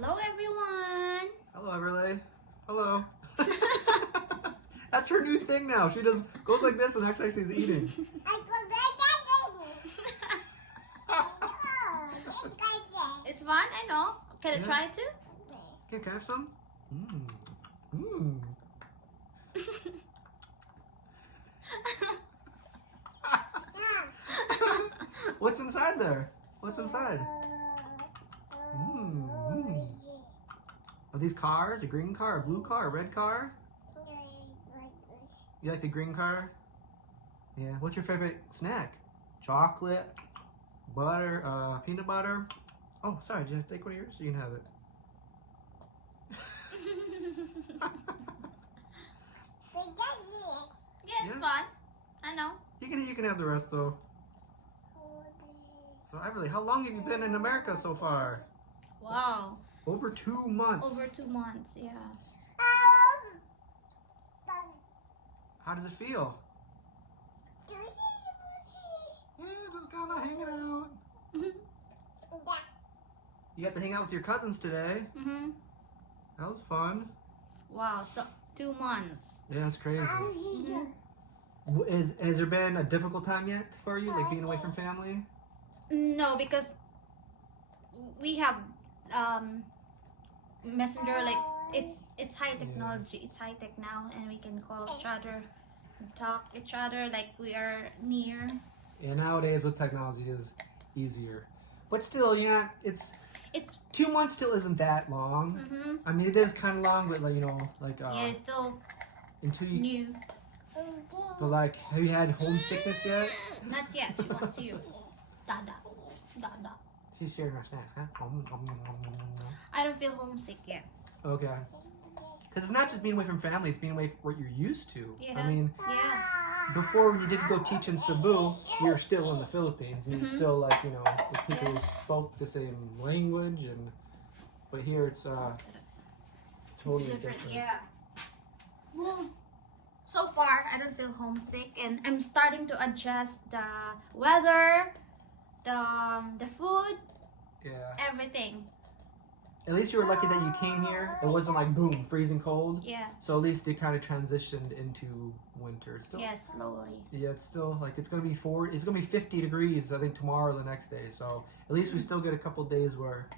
Hello, everyone. Hello, Everlay. Hello. That's her new thing now. She just goes like this and actually she's eating. It's fun, I know. Can I try it too? Okay, can I have some? Mmm. What's inside there? What's inside? Are these cars? A green car, a blue car, a red car? You like the green car? Yeah. What's your favorite snack? Chocolate, butter, peanut butter. Oh, sorry. Did you take one of yours? You can have it. Yeah, it's fun. I know. You can have the rest though. So Everly, how long have you been in America so far? Wow. Over 2 months. Over 2 months, yeah. How does it feel? Yeah, just kind of hanging out. You got to hang out with your cousins today. That was fun. Wow, so 2 months. Yeah, that's crazy. Has there been a difficult time yet for you, like being away from family? No, because we have messenger, like it's high technology. It's high tech now, and we can call each other, talk each other like we are near. Yeah, nowadays with technology it is easier, but still, it's 2 months still isn't that long. I mean, it is kind of long, but like yeah, it's still until you new. But like, have you had homesickness yet? Not yet. She wants you. Dada, dada. She's sharing our snacks, huh? I don't feel homesick yet. Okay. Because it's not just being away from family; it's being away from what you're used to. Yeah. I mean, Yeah. before you did go teach in Cebu, you're still in the Philippines. You're still like with people who spoke the same language, but here it's totally It's different. Yeah. Well, so far I don't feel homesick, and I'm starting to adjust the weather, the food, everything. At least you were lucky that you came here. It wasn't like boom, freezing cold. Yeah. So at least they kind of transitioned into winter. It's still, Yes, slowly. Yeah, it's still like it's gonna be 50 degrees. I think tomorrow or the next day. So at least we still get a couple days where.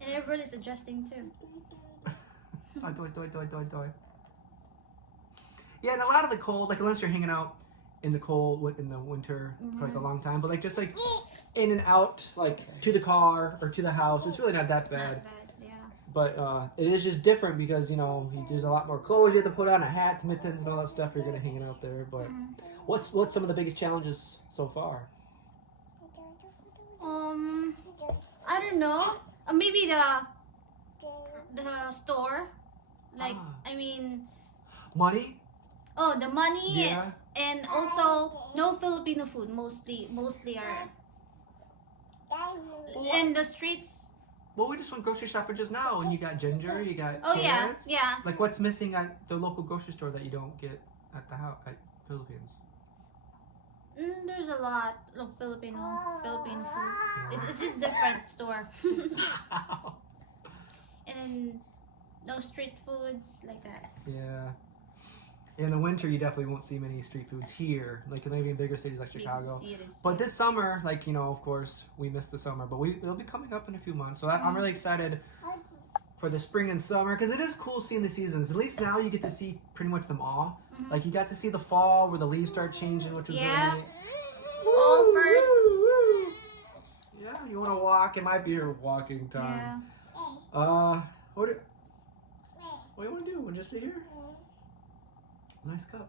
And everybody's adjusting too. Yeah, and a lot of the cold, like unless you're hanging out in the cold in the winter for like a long time, but like just like in and out, like to the car or to the house, it's really not that bad. Not bad, yeah. But it is just different because there's a lot more clothes you have to put on, a hat, mittens, and all that stuff. You're gonna hang out there. But what's some of the biggest challenges so far? I don't know. Maybe the store, like I mean. Money. Oh, the money. Yeah. And also no Filipino food. Mostly are. And the streets. Well, we just went grocery shopping just now, and you got ginger, you got Oh carrots. yeah. Like what's missing at the local grocery store that you don't get at the house at Philippines? There's a lot of Filipino food. It's just different store. And then no street foods like that. Yeah. In the winter, you definitely won't see many street foods here, like maybe in bigger cities like Chicago. But this summer, like of course, we missed the summer, but it'll be coming up in a few months. So I'm really excited for the spring and summer because it is cool seeing the seasons. At least now you get to see pretty much them all. Like you got to see the fall where the leaves start changing, which is really neat. Fall first. Yeah, you want to walk? It might be your walking time. Yeah. What do you want to do? Want to just sit here? Nice cup.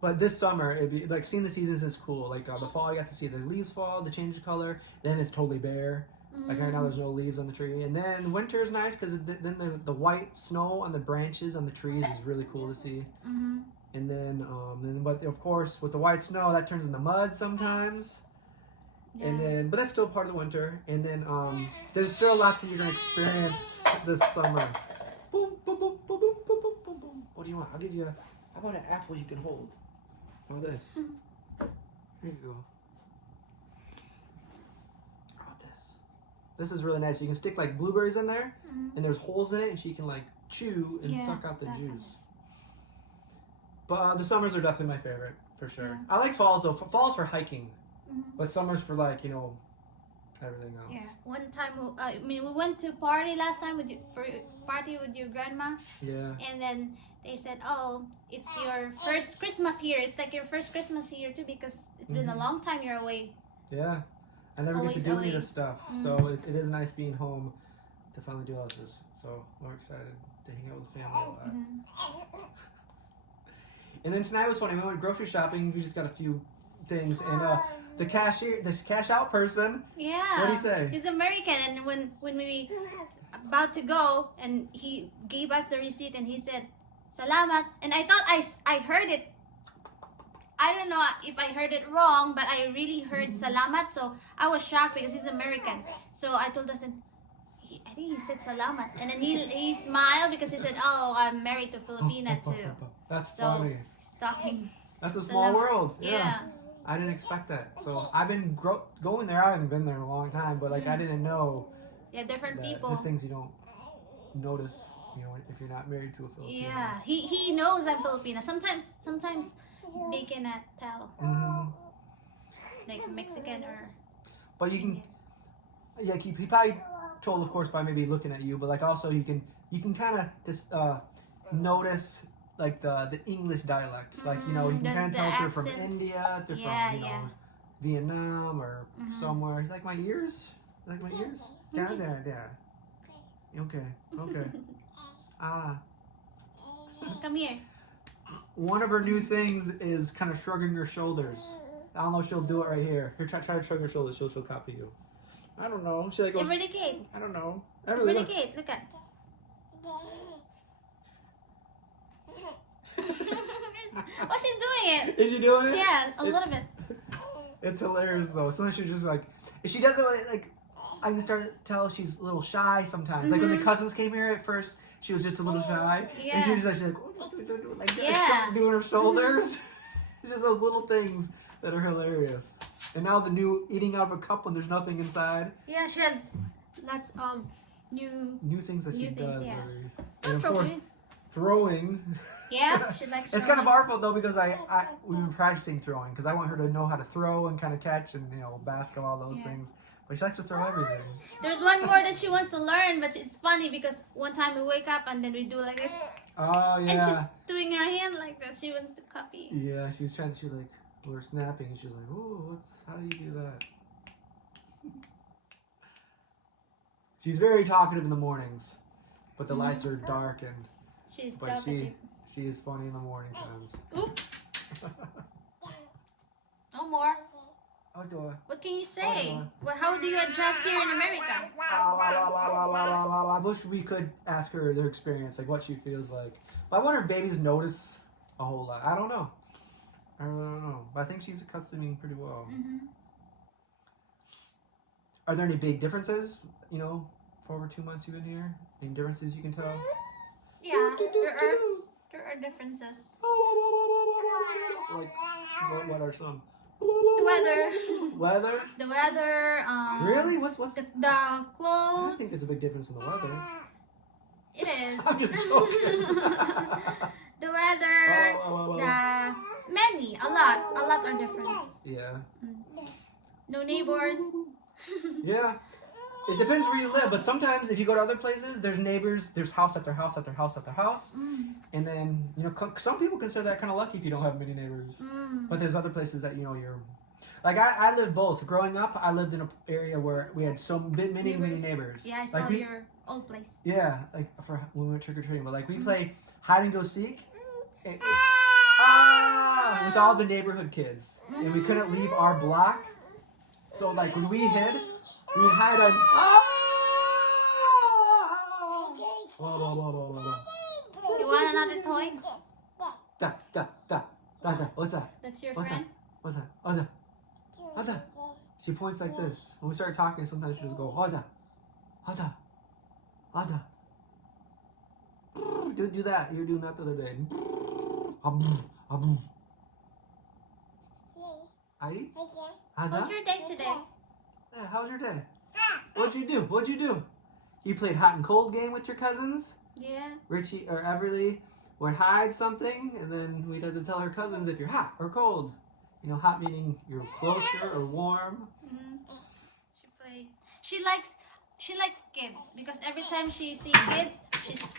But this summer, it'd be like seeing the seasons is cool. Like the fall, you got to see the leaves fall, the change of color. Then it's totally bare. Like right now, there's no leaves on the tree. And then winter is nice because then the white snow on the branches on the trees is really cool to see. And then, but of course, with the white snow, that turns into mud sometimes. Yeah. And then, but that's still part of the winter. And then, there's still a lot that you're gonna experience this summer. Boom, boom, boom, boom, boom, boom, boom, boom, boom. What do you want? I'll give you how about an apple you can hold? Oh, this. Here you go. This is really nice. You can stick like blueberries in there, and there's holes in it, and she can like chew and suck out the juice. But the summers are definitely my favorite for sure. Yeah. I like falls though. Falls for hiking, but summers for like everything else. Yeah. One time, we went to party last time with your grandma. Yeah. And then they said, "Oh, it's your first Christmas here. It's like your first Christmas here too, because it's been a long time you're away." Yeah. I never get to do any of this stuff, so it is nice being home to finally do all this. So we're excited to hang out with the family a lot. And then tonight was funny. We went grocery shopping. We just got a few things, and the cashier, this cash out person. Yeah. What did he say? He's American, and when we about to go, and he gave us the receipt, and he said, "Salamat," and I thought I heard it. I don't know if I heard it wrong, but I really heard salamat, so I was shocked because he's American. So I told Dustin, I think he said salamat, and then he smiled because he said, "Oh, I'm married to Filipina too." That's so funny. he's talking. That's a small world. Yeah. I didn't expect that. So I've been going there. I haven't been there in a long time, but like I didn't know. Yeah, different people. Just things you don't notice, if you're not married to a Filipino. Yeah, he knows I'm Filipina. Sometimes they cannot tell, like Mexican or. But you can, he probably told, of course, by maybe looking at you, but like also you can kind of just notice like the English dialect, like you can kind of tell if they're from India, if they're from Vietnam or somewhere. Like my ears, there. Okay. Come here. One of her new things is kind of shrugging her shoulders. I don't know if she'll do it right here. Here, try to shrug her shoulders. She'll copy you. I don't know. She like goes. Eradicate. I don't know. Eradicate. Look at. Oh, she's doing it. Is she doing it? Yeah, a little bit. It's hilarious though. Sometimes she just like, if she does it like, I can start to tell she's a little shy sometimes. Like when the cousins came here at first, she was just a little shy. Yeah. And she was like, doing her shoulders. It's just those little things that are hilarious. And now the new eating out of a cup when there's nothing inside. Yeah, she has lots of new things that she does. Yeah. And of course, throwing. Yeah, she likes throwing. It's kind of our fault though because we've been practicing throwing because I want her to know how to throw and kind of catch and basketball, those things. But she likes to throw everything. There's one more that she wants to learn, but it's funny because one time we wake up and then we do like this. Oh yeah. And she's doing her hand like this. She wants to copy. Yeah, she was like, we were snapping, and she was like, "Oh, how do you do that?" She's very talkative in the mornings, but the lights are dark and. She's talkative. She is funny in the morning times. Oops. No more. Outdoor. What can you say? Well, how do you adjust here in America? I wish we could ask her their experience, like what she feels like. But I wonder if babies notice a whole lot. I don't know. I really don't know. But I think she's accustoming pretty well. Are there any big differences, for over 2 months you've been here? Any differences you can tell? Yeah, there are differences. Like, what are some? The weather. Weather? The weather. Really? What's the I clothes? don't think there's a big difference in the weather. It is. I'm just joking. The weather. A lot are different. Yeah. No neighbors. Yeah. It depends where you live, but sometimes if you go to other places, there's neighbors, there's house after house after house after house. And then, some people consider that kind of lucky if you don't have many neighbors. But there's other places that, you're... Like, I lived both. Growing up, I lived in an area where we had many neighbors. Yeah, I saw your old place. Yeah, like, for when we went trick-or-treating. But, like, we played hide-and-go-seek with all the neighborhood kids. And we couldn't leave our block. So, like, when we hid... We'd hide on. You want another toy? What's that? That's your friend? What's that? Ada. She points like this. When we start talking, sometimes she just go, Ada. Do that. You were doing that the other day. Ai? Ada? How's your day today? Yeah, how's your day? What'd you do? What'd you do? You played hot and cold game with your cousins? Yeah. Richie or Everly would hide something, and then we'd have to tell her cousins if you're hot or cold. You know, hot meaning you're closer or warm. She played. She likes kids because every time she sees kids, she's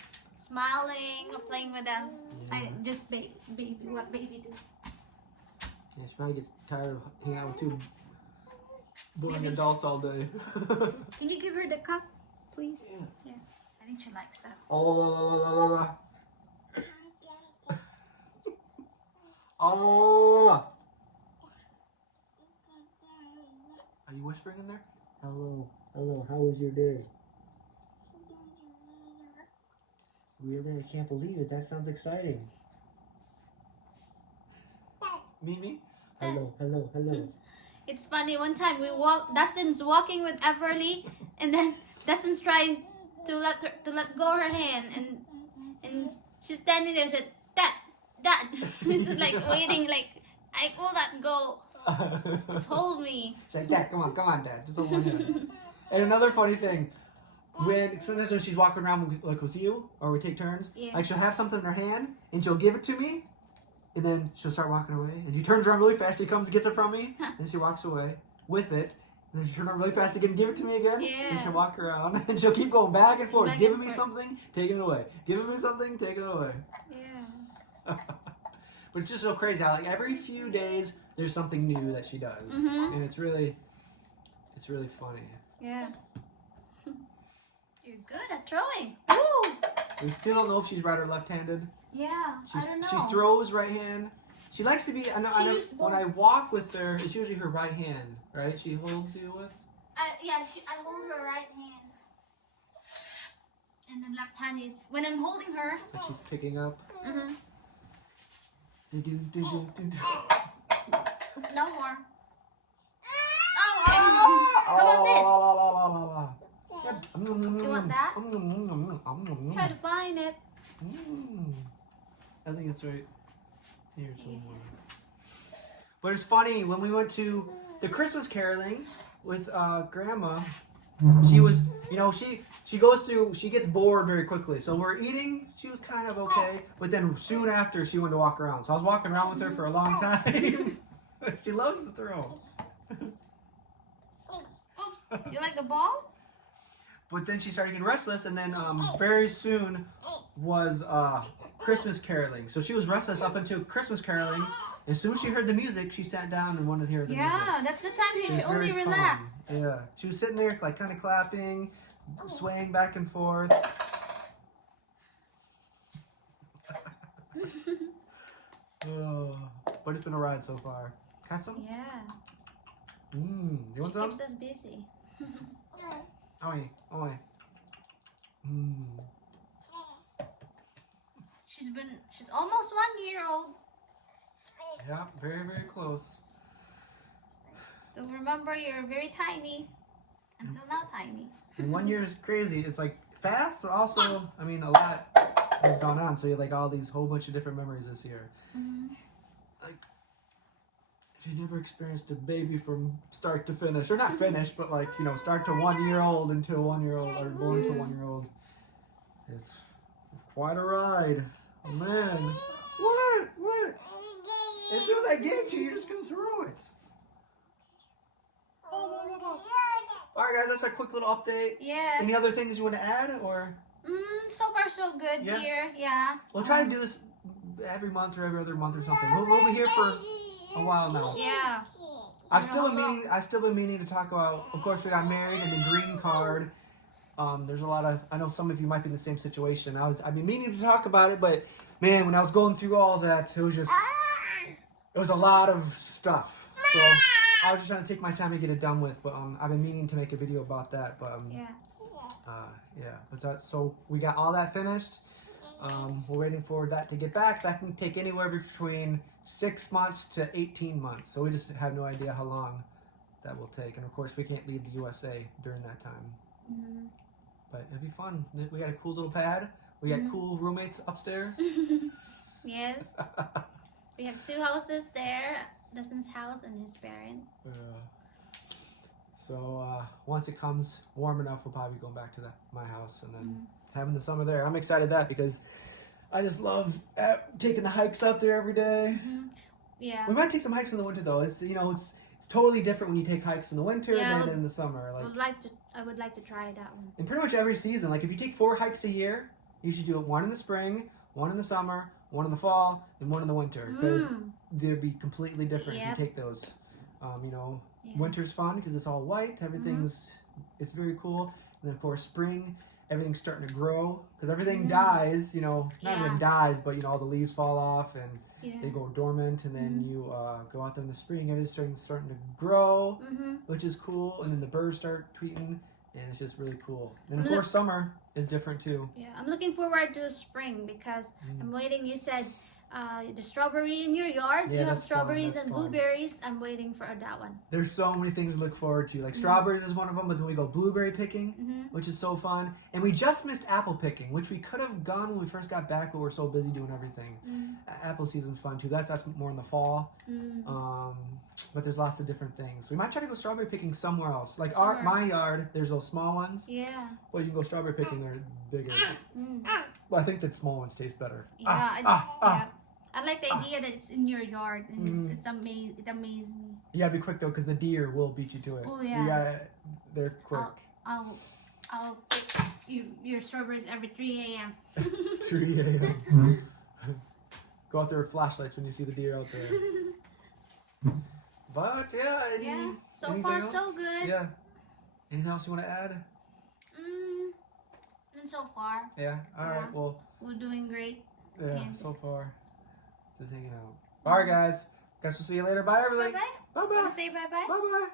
smiling or playing with them. Yeah. I just baby what baby do. Yeah, she probably gets tired of hanging out with two boring Maybe. adults all day. Can you give her the cup, please? Yeah. Yeah. I think she likes that. Oh. Oh. Are you whispering in there? Hello. Hello. How was your day? Really? I can't believe it. That sounds exciting. Mimi? Hello. Hello. Hello. It's funny. One time Dustin's walking with Everly, and then Dustin's trying to let go her hand, and she's standing there and said, Dad. She's like waiting, like I will not go. Just hold me. She's like, Dad, come on, Dad. Just hold my hand. And another funny thing, sometimes when she's walking around with you, or we take turns, like she'll have something in her hand, and she'll give it to me, and then she'll start walking away, and she turns around really fast, she comes and gets it from me, and she walks away with it, and then she turns around really fast again and give it to me again, and she'll walk around, and she'll keep going back and forth, giving me something, taking it away, giving me something, taking it away. Yeah. But it's just so crazy how like every few days there's something new that she does, and it's really funny. Yeah. You're good at throwing. Woo! We still don't know if she's right or left-handed. Yeah, I don't know. She throws right hand. She likes to be. I know when I walk with her, it's usually her right hand, right? She holds you with. I hold her right hand, and then left hand is when I'm holding her. That she's picking up. No more. Oh, how about this? You want that? Try to find it. I think it's right here somewhere. But it's funny, when we went to the Christmas caroling with Grandma, she was, she goes through, she gets bored very quickly. So we're eating, she was kind of okay, but then soon after she went to walk around. So I was walking around with her for a long time. She loves to throw. Oops, you like the ball? But then she started getting restless, and then very soon was Christmas caroling. So she was restless up until Christmas caroling. As soon as she heard the music, she sat down and wanted to hear the music. Yeah, that's the time she only relaxed. Yeah, she was sitting there like kind of clapping, swaying back and forth. Oh, but it's been a ride so far. Have some? Yeah. You want some? Keeps us busy. Oi. She's almost 1 year old. Yeah, very, very close. Still remember, you're very tiny. Until now, tiny. And 1 year is crazy. It's like fast, but also, I mean, a lot has gone on. So you have like all these whole bunch of different memories this year. Like, if you never experienced a baby from start to finish, or not finish, but like, start to 1 year old into a 1 year old, or born to 1 year old, it's quite a ride. Oh, man. What? As soon as I get it to you, you're just going to throw it. Alright guys, that's our quick little update. Yes. Any other things you want to add, or? So far so good here, yeah. We'll try to do this every month or every other month or something. We'll be here for a while now. Yeah. I've still been meaning to talk about, of course, we got married and the green card. There's a lot of, I know some of you might be in the same situation. I've been meaning to talk about it, but man, when I was going through all that, it was a lot of stuff. So I was just trying to take my time to get it done with, but I've been meaning to make a video about that. But so we got all that finished. We're waiting for that to get back. That can take anywhere between 6 months to 18 months. So we just have no idea how long that will take. And of course, we can't leave the USA during that time. But it'll be fun. We got a cool little pad. We got cool roommates upstairs. Yes. We have 2 houses there. Dustin's house and his parents. So once it comes warm enough, we'll probably go back to my house and then having the summer there. I'm excited that because I just love taking the hikes up there every day. Yeah. We might take some hikes in the winter though. It's it's totally different when you take hikes in the winter than in the summer. Like I would like to try that one. In pretty much every season, like if you take 4 hikes a year, you should do one in the spring, one in the summer, one in the fall, and one in the winter because they'll be completely different if you take those. Winter's fun because it's all white. Everything's it's very cool. And then of course spring, everything's starting to grow because everything dies. Not everything dies, but all the leaves fall off and they go dormant. And then you go out there in the spring, everything's starting to grow, which is cool. And then the birds start tweeting, and it's just really cool. And of course summer is different too. Yeah, I'm looking forward to spring because I'm waiting. You said the strawberry in your yard. Yeah, you have strawberries and blueberries. I'm waiting for that one. There's so many things to look forward to. Like strawberries is one of them, but then we go blueberry picking, which is so fun. And we just missed apple picking, which we could have gone when we first got back, but we're so busy doing everything. Apple season's fun too. That's more in the fall. But there's lots of different things. We might try to go strawberry picking somewhere else. Like my yard, there's those small ones. Yeah. Well, you can go strawberry picking. They're bigger. Well, I think the small ones taste better. Yeah. I like the idea that it's in your yard and it's amazing. It amazes me. You gotta be quick though, because the deer will beat you to it. Oh yeah. They're quick. I'll pick your strawberries every 3 a.m. 3 a.m. Go out there with flashlights when you see the deer out there. But yeah. So far so good. Yeah. Anything else you want to add? And so far. Yeah. All right. Well, we're doing great. Yeah. So far. Just hanging out. All right, guys. Guess we'll see you later. Bye, everybody. Bye-bye. Bye-bye. Say bye-bye. Bye-bye.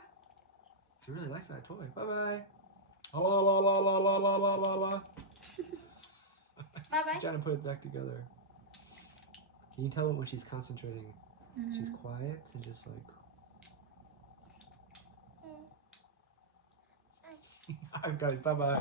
She really likes that toy. Bye-bye. La la la la la la la la la. Bye-bye. She's trying to put it back together. You can tell when she's concentrating. She's quiet and just like... All right, guys. Bye-bye.